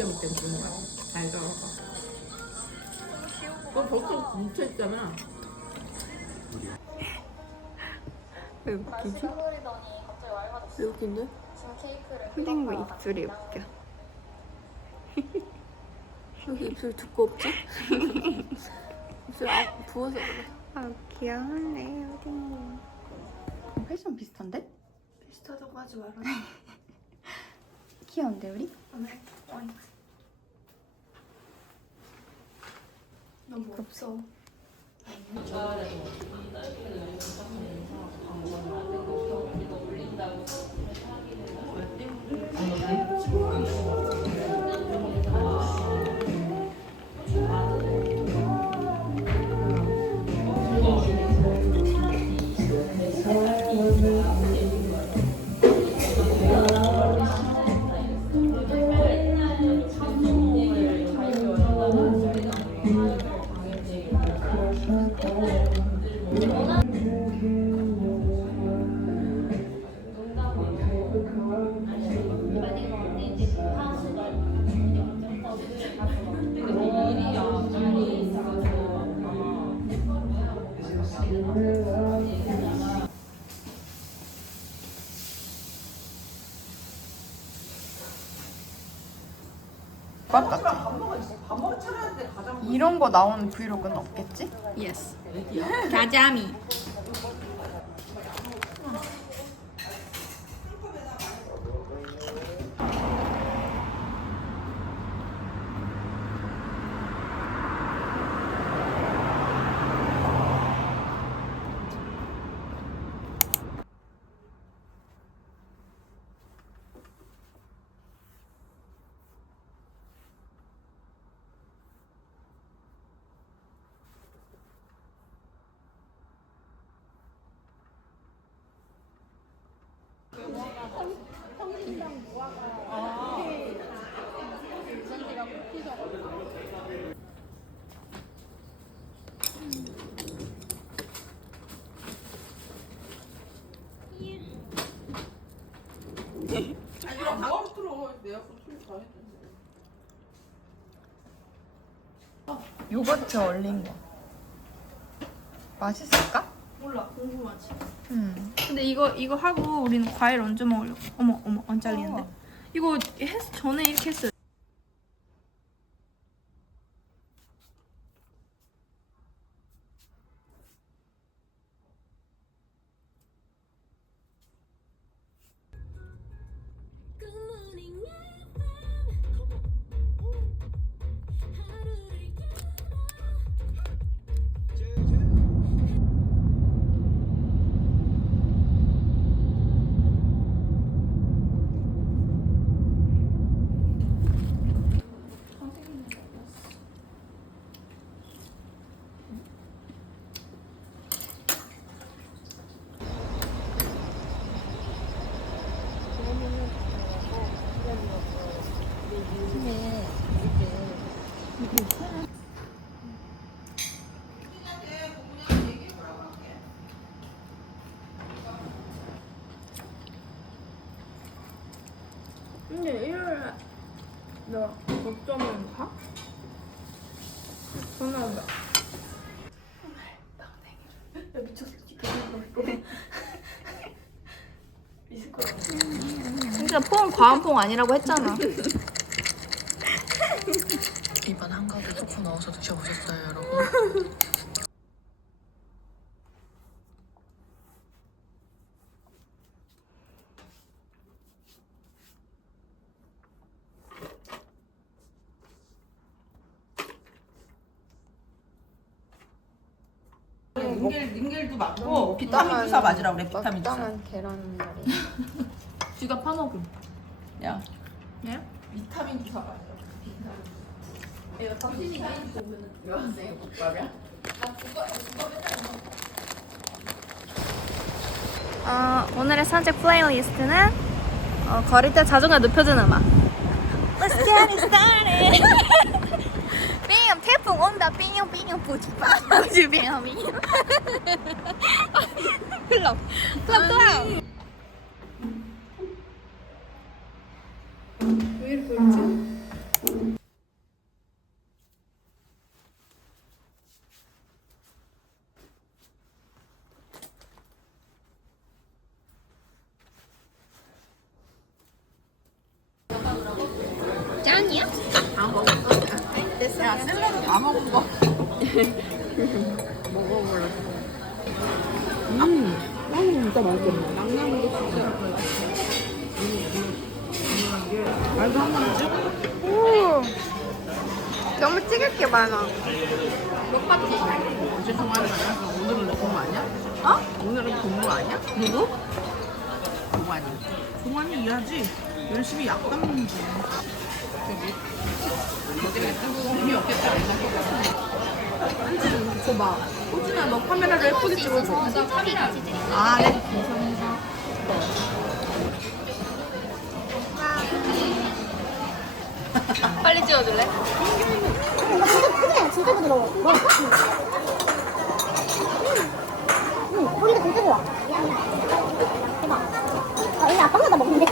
비벼 먹게 그런 거야. 너 버터 뭉쳐있잖아. 왜 웃기지? 왜 웃긴데? 지금 케이크를 푸딩 거 입술이 웃겨. 여기 입술 두껍지? 입술 아, 부어서 그래. 아 귀여운데 푸딩이. 패션 비슷한데? 비슷하다고 하지 말아. 귀여운데 우리? 너무 없어. 밥 같아. 이런 거 나오는 브이로그는 없겠지? 예스. 가자미. 그럼 뭐하러 틀어? 요거트 얼린 거. 맛있을까? 몰라 궁금하지. 음. 근데 이거 이거 하고 우리는 과일 얹어 먹으려고. 어머 어머 안 잘리는데? 어. 이거 했 전에 이렇게 했어요. 나 걱정은 가? 전화 온다. 야 미쳤어. 지금 있을 거야. 진짜 폰 과한 폰 아니라고 했잖아. 이번 한가득 소프 넣어서 드셔보셨어요, 여러분? 닌겔 닌겔도 맞고 비타민 주사 맞으라고 그래. 비타민 주사. 적당한 계란 말이. 지가 파먹음. 야 예? 비타민 주사 맞아. 얘가 당신이 게임 보면은 여학생의 국밥이야? 어, 오늘의 산책 플레이리스트는 어, 걸을 때 자존감 높여주는 음악. Let's get it started. 빙 태풍 온다. 빙용 빙용 부지마. 부지 빙용 빙용. 클럽. 클럽 클럽. 야 샐러드 다 먹은 거. 오. 너무 찍을 게 많아. 어제 동아리 아니야? 오늘은 공부 아니야? 어? 오늘은 공부 아니야? 누구? 동아리. 동아리 일하지. 열심히 약 담는 중. 너. 아 네. 빨리 찍어줄래? 크게 진짜 부드러워. 먹을까? 응. 응, 고기가 진짜 좋아. 대박. 아, 이게 아빠보다 먹는데?